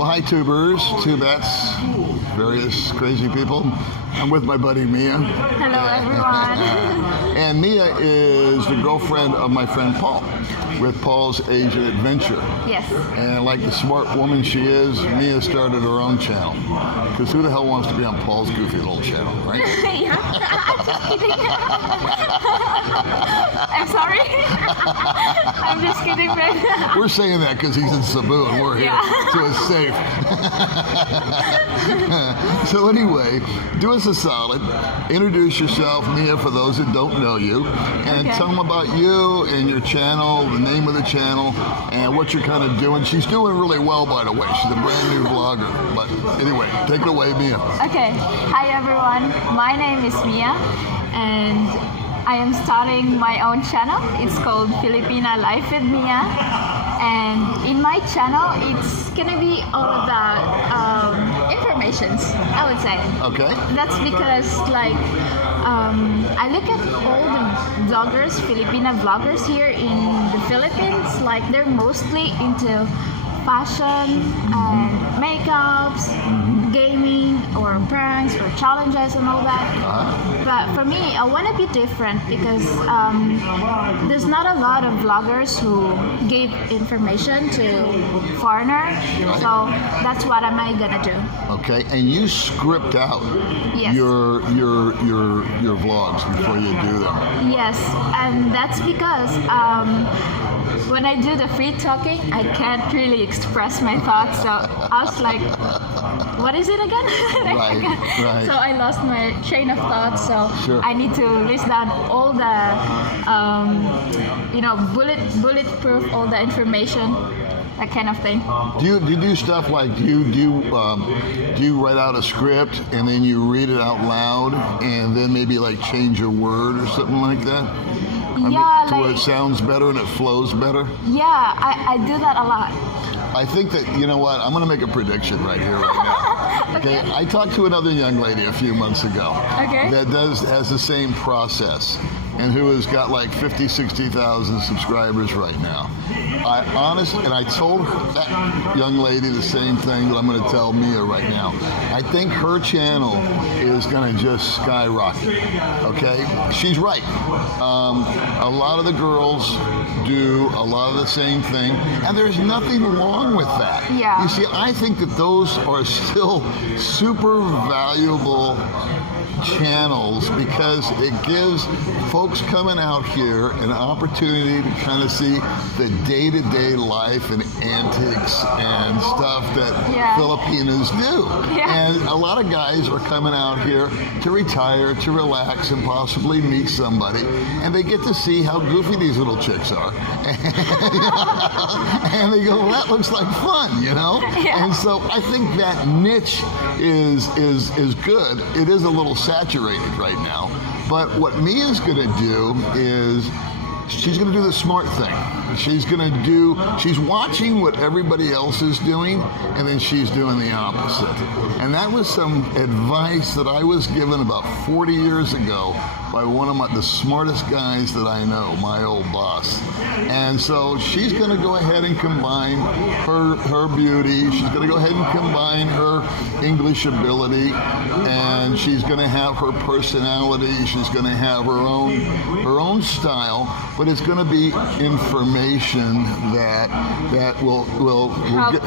Well, hi, tubers, tubettes, various crazy people. I'm with my buddy Mia. Hello, everyone. And Mia is the girlfriend of my friend Paul, with Paul's Asian Adventure. Yes. And like the smart woman she is, Mia started her own channel. Because who the hell wants to be on Paul's goofy little channel, right? Yeah, I'm just kidding. I'm sorry. I'm just kidding, man. We're saying that because he's in Cebu and we're here, so it's safe. So anyway, do us a solid. Introduce yourself, Mia, for those that don't know you, and tell them about you and your channel, the name of the channel, and what you're kind of doing. She's doing really well, by the way. She's a brand new vlogger. But anyway, take it away, Mia. Okay. Hi, everyone. My name is Mia, and I am starting my own channel. It's called Filipina Life with Mia. And in my channel, it's gonna be all about informations, I would say. Okay. That's because, like, I look at all the vloggers, Filipina vloggers here in the Philippines. Like, they're mostly into fashion and makeups, gaming, or pranks, or challenges, and all that. But for me, I want to be different because there's not a lot of vloggers who give information to foreigners. So that's what am I gonna do. Okay, and you script out Yes. your vlogs before you do them. Yes, and that's because when I do the free talking, I can't really express my thoughts. So I was like, what is it again? Right. So I lost my train of thought. So Sure. I need to list down all the, bulletproof, all the information, that kind of thing. Do you do stuff like do you write out a script and then you read it out loud and then maybe like change a word or something like that? To where it sounds better and it flows better? Yeah, I do that a lot. I think that, you know what, I'm going to make a prediction right here, right now. Okay, I talked to another young lady a few months ago that has the same process and who has got like 50, 60,000 subscribers right now. I told that young lady the same thing that I'm going to tell Mia right now. I think her channel is going to just skyrocket, okay? She's right. A lot of the girls do a lot of the same thing, and there's nothing wrong with that. Yeah. You see, I think that those are still super valuable channels because it gives folks coming out here an opportunity to kind of see the day-to-day life and antics and stuff that Filipinos do. And a lot of guys are coming out here to retire, to relax, and possibly meet somebody, and they get to see how goofy these little chicks are. And they go, well, that looks like fun, you know? And so I think that niche is good. It is a little saturated right now. But what Mia's gonna do is she's gonna do the smart thing. She's watching what everybody else is doing, and then she's doing the opposite. And that was some advice that I was given about 40 years ago by one of the smartest guys that I know, my old boss. And so she's gonna go ahead and combine her beauty, she's gonna go ahead and combine her English ability, and she's gonna have her personality, she's gonna have her own style, but it's gonna be information that will help get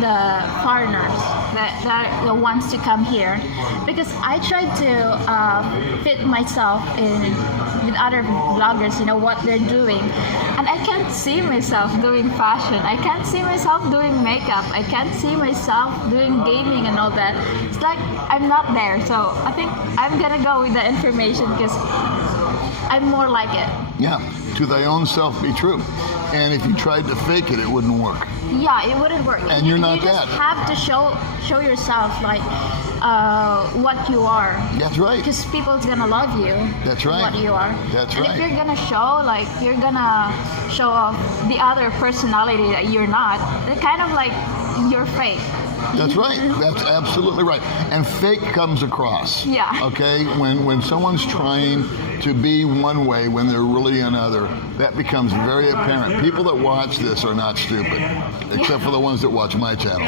the foreigners that wants to come here, because I try to fit myself in with other vloggers, what they're doing, and I can't see myself doing fashion, I can't see myself doing makeup, I can't see myself doing gaming and all that. It's like I'm not there. So I think I'm gonna go with the information because I'm more like it. Yeah, to thy own self be true. And if you tried to fake it, it wouldn't work. Yeah, it wouldn't work. And you're not that. You just have to show yourself like what you are. That's right. Because people's gonna love you. That's right. What you are. That's and right. if you're gonna you're gonna show off the other personality that you're not, they're kind of like you're fake. That's right. That's absolutely right. And fake comes across. Yeah. Okay? When someone's trying to be one way when they're really another, that becomes very apparent. People that watch this are not stupid, except for the ones that watch my channel.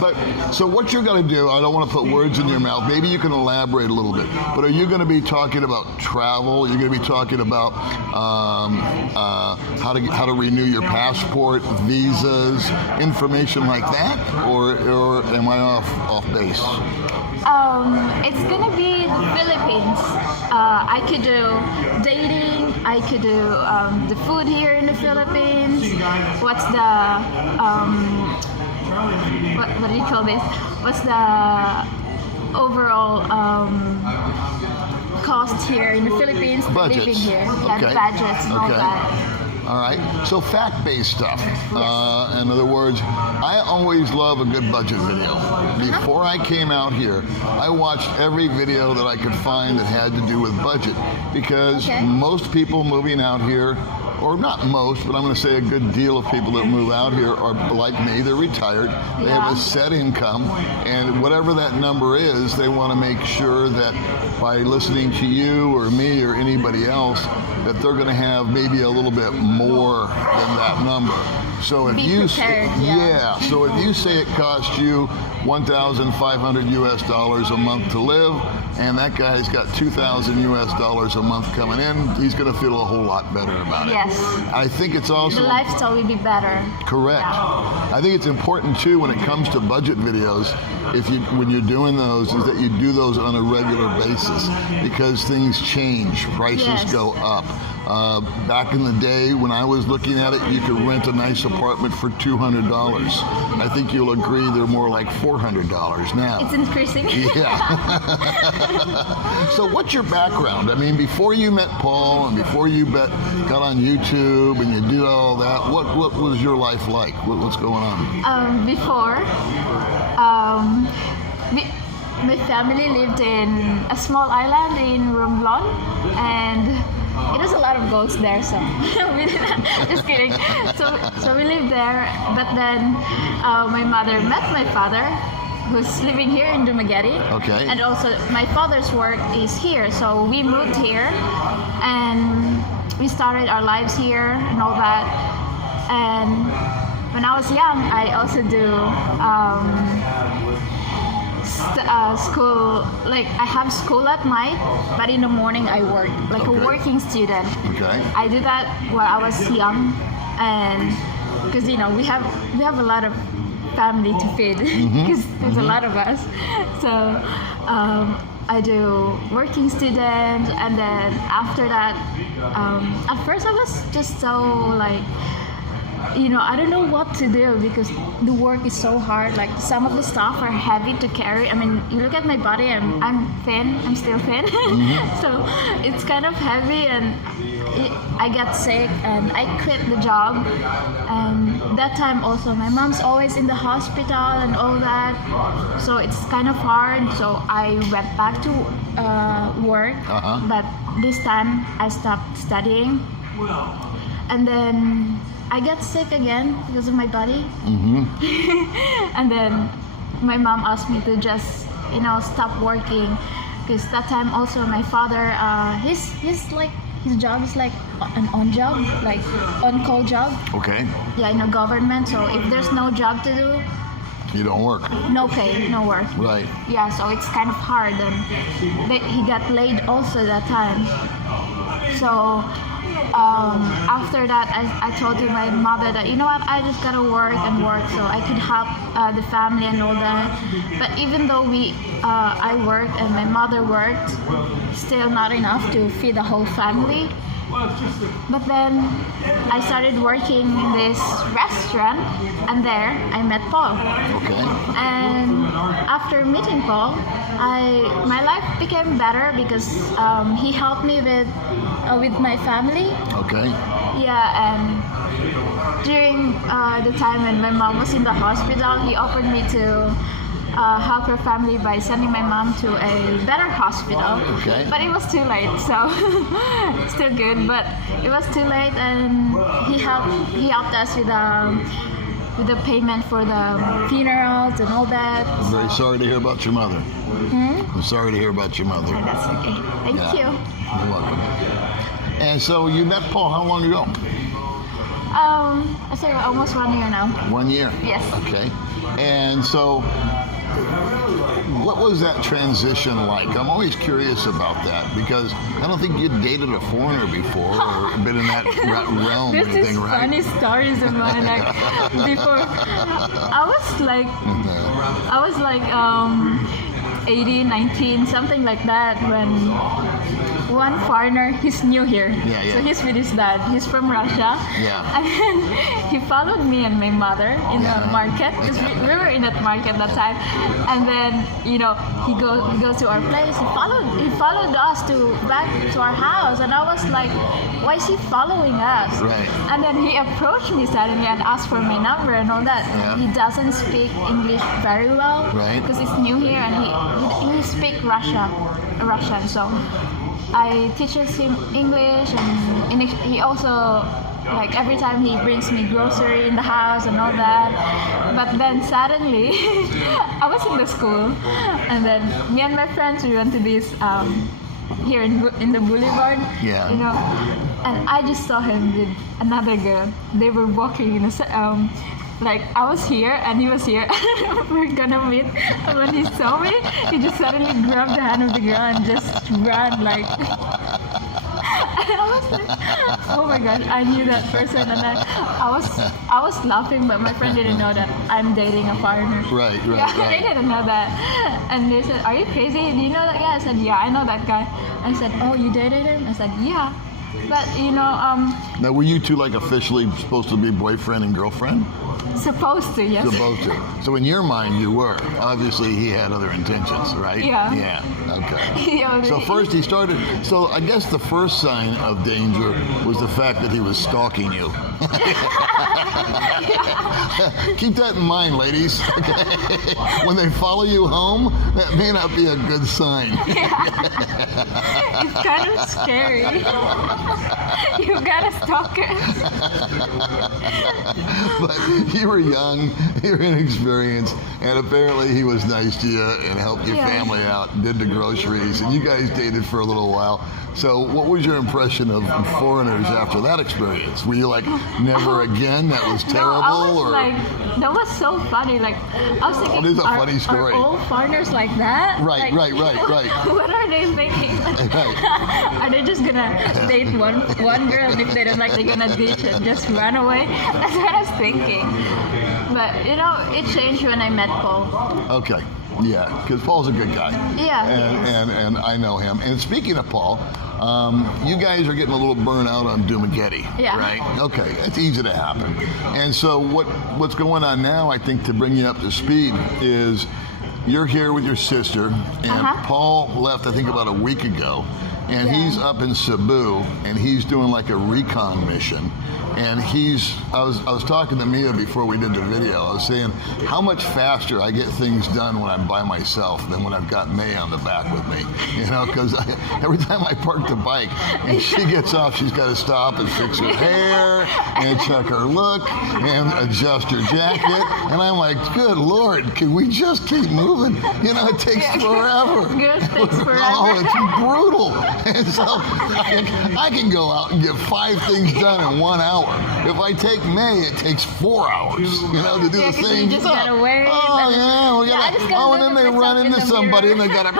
but so what you're going to do, I don't want to put words in your mouth. Maybe you can elaborate a little bit. But are you going to be talking about travel? You're going to be talking about how to renew your passport, visas, information like that, or am I off base? It's gonna be the Philippines. I could do dating. I could do the food here in the Philippines. What's the what do you call this? What's the overall cost here in the Philippines? Budgets. Living here, yeah, Okay. the budgets and all Okay. that. All right. So fact-based stuff. In other words, I always love a good budget video. Before I came out here, I watched every video that I could find that had to do with budget, because Okay. most people moving out here, or not most, but I'm going to say a good deal of people that move out here are like me. They're retired. They have a Yeah. set income, and whatever that number is, they want to make sure that by listening to you or me or anybody else, that they're going to have maybe a little bit more than that number. So if Be you prepared, yeah. so if you say it costs you $1,500 US a month to live, and that guy's got $2,000 US a month coming in, he's going to feel a whole lot better about it. Yes. I think it's also The lifestyle will be better. correct. Yeah. I think it's important too when it comes to budget videos, when you're doing those, is that you do those on a regular basis, because things change, prices Yes. go up. Back in the day when I was looking at it, you could rent a nice apartment for $200. I think you'll agree they're more like $400 now. It's increasing. Yeah. So what's your background? I mean, before you met Paul and before you got on YouTube and you did all that, what was your life like? What's going on? Before, my family lived in a small island in Romblon, and it was a lot of goats there, so we didn't, just kidding. So we lived there, but then my mother met my father, who's living here in Dumaguete. Okay. And also my father's work is here, so we moved here, and we started our lives here and all that. And when I was young, I also do school. Like I have school at night, but in the morning I work like Okay. a working student. Okay. I did that while I was young, and because we have a lot of family to feed, because there's a lot of us. So I do working student, and then after that, at first I was just so like, I don't know what to do, because the work is so hard. Like some of the stuff are heavy to carry. I mean, you look at my body, I'm thin, I'm still thin. So it's kind of heavy, and I get sick and I quit the job. And that time also, my mom's always in the hospital and all that. So it's kind of hard. So I went back to work, but this time I stopped studying. And then I got sick again because of my body. And then my mom asked me to just, stop working, because that time also my father, his job is like an on job, like on call job. Okay. Yeah, in a government. So if there's no job to do, You don't work. no pay, no work. Right. Yeah, so it's kind of hard, and he got laid also that time. So after that, I told to my mother that, I just gotta work so I could help the family and all that. But even though I worked and my mother worked, still not enough to feed the whole family. But then I started working in this restaurant, and there I met Paul. Okay. And after meeting Paul, my life became better, because he helped me with my family. Okay. Yeah, and during the time when my mom was in the hospital, he offered me to help her family by sending my mom to a better hospital. Okay. But it was too late, so still good. But it was too late, and he helped us with with the payment for the funerals and all that. I'm very sorry to hear about your mother. I'm sorry to hear about your mother. That's okay. Thank you. You're welcome. And so you met Paul how long ago? I say almost 1 year now. 1 year? Yes. Okay. And so what was that transition like? I'm always curious about that because I don't think you'd dated a foreigner before or been in that realm or This anything, is right? funny stories of mine. Like before, I was like 18, 19, something like that when one foreigner, he's new here. Yeah, yeah. So he's with his dad. He's from Russia. Yeah. And then he followed me and my mother in the market because we were in that market that time. And then, you know, he goes to our place. He followed us back to our house. And I was like, why is he following us? Right. And then he approached me suddenly and asked for my number and all that. Yeah. He doesn't speak English very well Right. because he's new here and he speaks Russian. So I teaches him English and he also like every time he brings me grocery in the house and all that. But then suddenly I was in the school and then me and my friends we went to this here in the boulevard. Yeah. You know, and I just saw him with another girl. They were walking in a like I was here and he was here and we're gonna meet. And when he saw me, he just suddenly grabbed the hand of the girl and just ran like. And I was like, oh my gosh, I knew that person, and then I was laughing, but my friend didn't know that I'm dating a foreigner. Right. Yeah, they didn't know that, and they said, "Are you crazy? Do you know that guy?" I said, "Yeah, I know that guy." I said, "Oh, you dated him?" I said, "Yeah." But you know, Now, were you two like officially supposed to be boyfriend and girlfriend? supposed to, yes. Supposed to. So in your mind, you were. Obviously, he had other intentions, right? Yeah. Yeah. Okay. Yeah, So first he started. So I guess the first sign of danger was the fact that he was stalking you. Keep that in mind, ladies. Okay? When they follow you home, that may not be a good sign. It's kind of scary. You gotta stalk it. But you were young, you were inexperienced, and apparently he was nice to you and helped your Yeah. family out, did the groceries, and you guys dated for a little while. So what was your impression of foreigners after that experience? Were you like, never again? That was terrible? No, I was or like, that was so funny. Like, I was thinking, It is a funny story. Are all foreigners like that? Right, Like, right. What are they thinking? Right. Are they just gonna date one girl, and if they don't like, they're gonna ditch and just run away? That's what I was thinking. But you know, it changed when I met Paul. Okay. Yeah, because Paul's a good guy. Yeah, he is. And I know him. And speaking of Paul, you guys are getting a little burnout on Dumaguete, Yeah. right? Okay, it's easy to happen. And so what's going on now, I think, to bring you up to speed is you're here with your sister, and Paul left, I think, about a week ago, and Yeah. he's up in Cebu, and he's doing like a recon mission. And I was talking to Mia before we did the video. I was saying how much faster I get things done when I'm by myself than when I've got May on the back with me. You know, because every time I park the bike and she gets off, she's got to stop and fix her hair and check her look and adjust her jacket. And I'm like, good Lord, can we just keep moving? You know, it takes forever. Girls takes forever. Oh, it's brutal. And so I can go out and get 5 things done in 1 hour. If I take May, it takes 4 hours, you know, to do Yeah, the 'cause same you just stuff. gotta wait. Oh, yeah, we Yeah, I gotta, just gotta oh, and then look they at run myself into in the somebody mirror. and they gotta,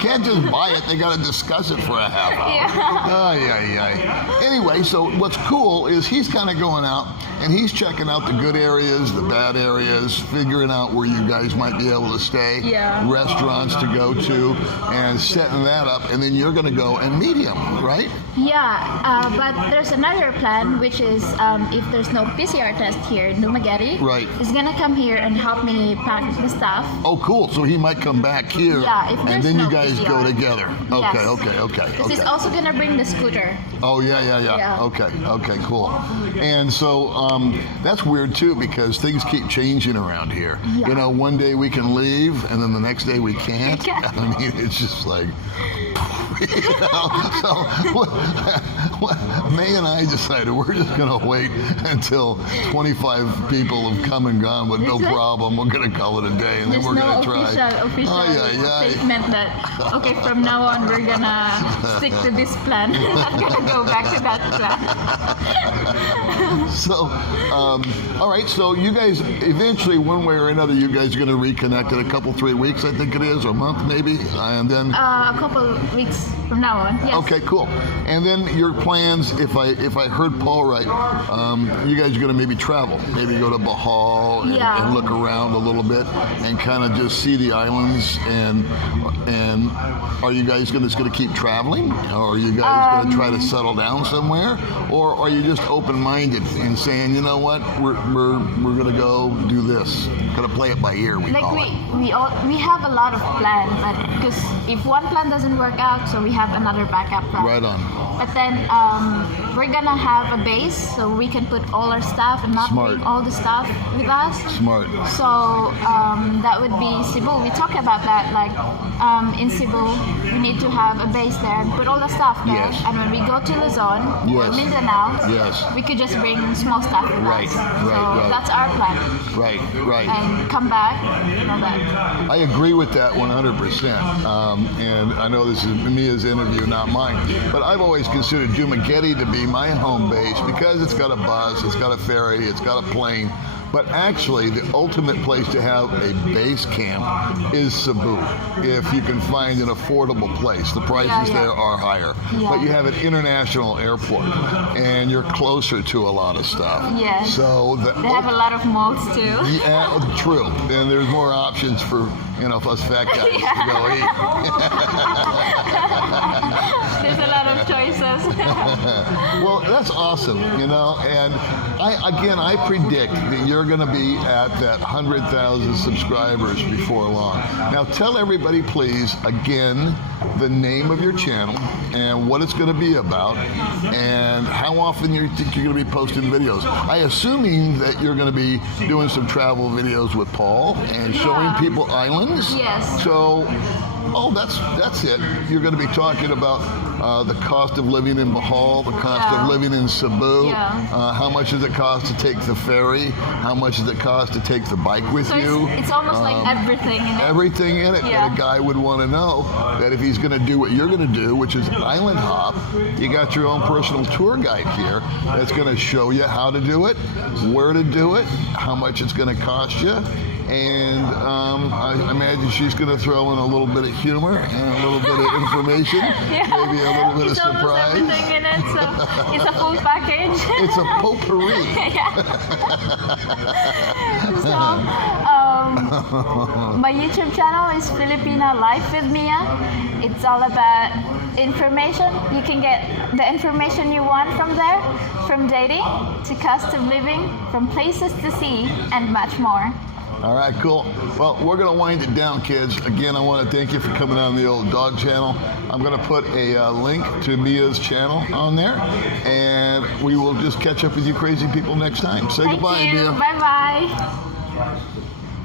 can't just buy it, they gotta discuss it for a half hour. Yeah. Anyway, so what's cool is he's kind of going out and he's checking out the good areas, the bad areas, figuring out where you guys might be able to stay, Yeah. restaurants to go to, and setting that up, and then you're gonna go and meet him, right? Yeah, but there's another plan, which is if there's no PCR test here in Dumaguete, Right. he's gonna come here and help me pack the stuff. Oh, cool. So he might come back here, Yeah, if and there's then you no guys PCR. go together. Okay, Yes. okay. Because he's also gonna bring the scooter. Oh, yeah. Yeah. Okay, cool. And so that's weird, too, because things keep changing around here. Yeah. You know, one day we can leave, and then the next day we can't. We can't. I mean, it's just like, So May and I decided we're just going to wait until 25 people have come and gone with no problem. We're going to call it a day, and then we're going to try. Official statement that, okay, from now on we're going to stick to this plan. We're not going to go back to that plan. So, all right, so you guys, eventually, one way or another, you guys are going to reconnect in a couple, 3 weeks, I think it is, or a month maybe, and then... a couple weeks from now on, yes. Okay, cool. And then your plans, if I heard Paul right, you guys are going to maybe travel, maybe go to Bohol and look around a little bit and kind of just see the islands. And are you guys just going to keep traveling, or are you guys going to try to settle down somewhere, or are you just open-minded and saying, you know what, we're going to go do this, going to play it by ear? We have a lot of plans, but because if one plan doesn't work out, so we have another backup plan. Right on. But then we're gonna have a base, so we can put all our stuff and not bring all the stuff with us. Smart. So that would be Cebu. We talked about that, like in Cebu, we need to have a base there and put all the stuff there. Yes. And when we go to Luzon or Mindanao, we could just bring small stuff with us. So that's our plan. Right. And come back, all that. I agree with that 100%. And I know this is Mia's interview, not mine, but I've always considered Dumaguete to be my home base because it's got a bus, it's got a ferry, it's got a plane. But actually, the ultimate place to have a base camp is Cebu, if you can find an affordable place. The prices there are higher. But you have an international airport, and you're closer to a lot of stuff. Yes. So they have a lot of malls, too. Yeah, true. And there's more options for, us fat guys to go eat. There's a lot of choices. Well, that's awesome, and I predict that you're going to be at that 100,000 subscribers before long. Now, tell everybody, please, again, the name of your channel and what it's going to be about and how often you think you're going to be posting videos. I assuming that you're going to be doing some travel videos with Paul and showing people islands. Yes. So, that's it. You're going to be talking about the cost of living in Bohol, the cost of living in Cebu, how much does it cost to take the ferry, how much does it cost to take the bike with you. It's almost like everything in it. Everything in it that a guy would want to know, that if he's going to do what you're going to do, which is island hop, you got your own personal tour guide here that's going to show you how to do it, where to do it, how much it's going to cost you. And I imagine she's going to throw in a little bit of humor and a little bit of information, maybe a little bit of surprise. It's everything in it, so it's a full package. It's a potpourri. So, my YouTube channel is Filipina Life with Mia. It's all about information. You can get the information you want from there, from dating to cost of living, from places to see, and much more. All right, cool. Well, we're going to wind it down, kids. Again, I want to thank you for coming on the Old Dog channel. I'm going to put a link to Mia's channel on there, and we will just catch up with you crazy people next time. Say goodbye, Mia. Bye-bye.